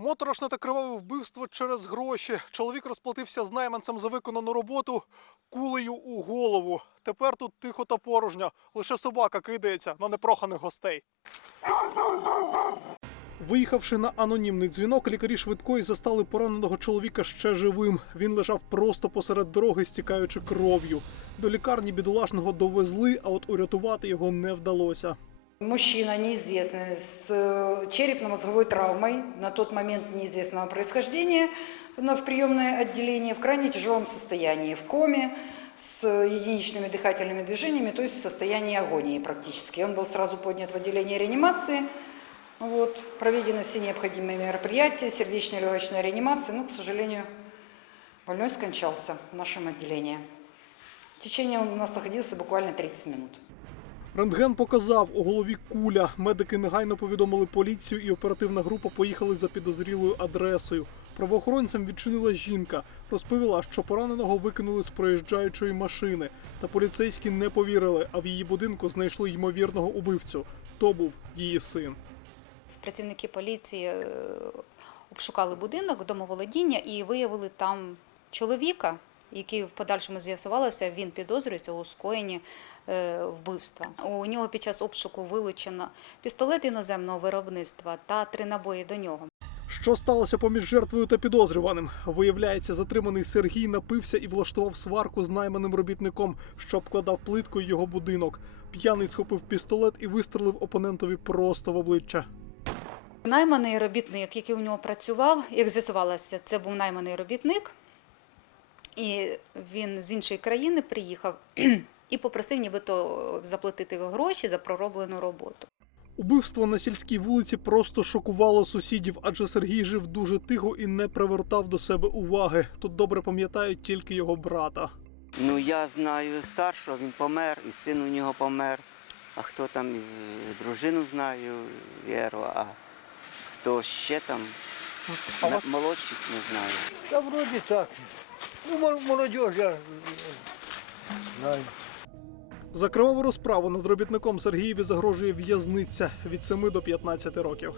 Моторошне та криваве вбивство через гроші. Чоловік розплатився з найманцем за виконану роботу кулею у голову. Тепер тут тихо та порожньо. Лише собака кидається на непроханих гостей. Виїхавши на анонімний дзвінок, лікарі швидкої застали пораненого чоловіка ще живим. Він лежав просто посеред дороги, стікаючи кров'ю. До лікарні бідолашного довезли, а от урятувати його не вдалося. Мужчина неизвестный с э, черепно-мозговой травмой, на тот момент неизвестного происхождения, но в приемное отделение в крайне тяжелом состоянии, в коме, с единичными дыхательными движениями, то есть в состоянии агонии практически. Он был сразу поднят в отделение реанимации, вот, проведены все необходимые мероприятия, сердечно-легочная реанимация, но, к сожалению, больной скончался в нашем отделении. В течение он у нас находился буквально 30 минут. Рентген показав у голові куля. Медики негайно повідомили поліцію, і оперативна група поїхали за підозрілою адресою. Правоохоронцям відчинила жінка, розповіла, що пораненого викинули з проїжджаючої машини. Та поліцейські не повірили, а в її будинку знайшли ймовірного убивцю. То був її син. Працівники поліції е, обшукали будинок домоволодіння і виявили там чоловіка, який в подальшому з'ясувалося, він підозрюється у скоєнні е, вбивства. У нього під час обшуку вилучено пістолет іноземного виробництва та три набої до нього. Що сталося поміж жертвою та підозрюваним? Виявляється, затриманий Сергій напився і влаштував сварку з найманим робітником, що обкладав плиткою його будинок. П'яний схопив пістолет і вистрелив опонентові просто в обличчя. Найманий робітник, який у нього працював, як з'ясувалося, це був найманий робітник, і він з іншої країни приїхав і попросив нібито заплатити гроші за пророблену роботу. Убивство на сільській вулиці просто шокувало сусідів, адже Сергій жив дуже тихо і не привертав до себе уваги. Тут добре пам'ятають тільки його брата. Ну, я знаю старшого, він помер, і син у нього помер. А хто там, і дружину знаю, Віру, а хто ще там, А вас- молодших не знаю. Да вроде так. Ну, молодь, я э, знаю. За криваву розправу над робітником Сергієві загрожує в'язниця від 7 до 15 років.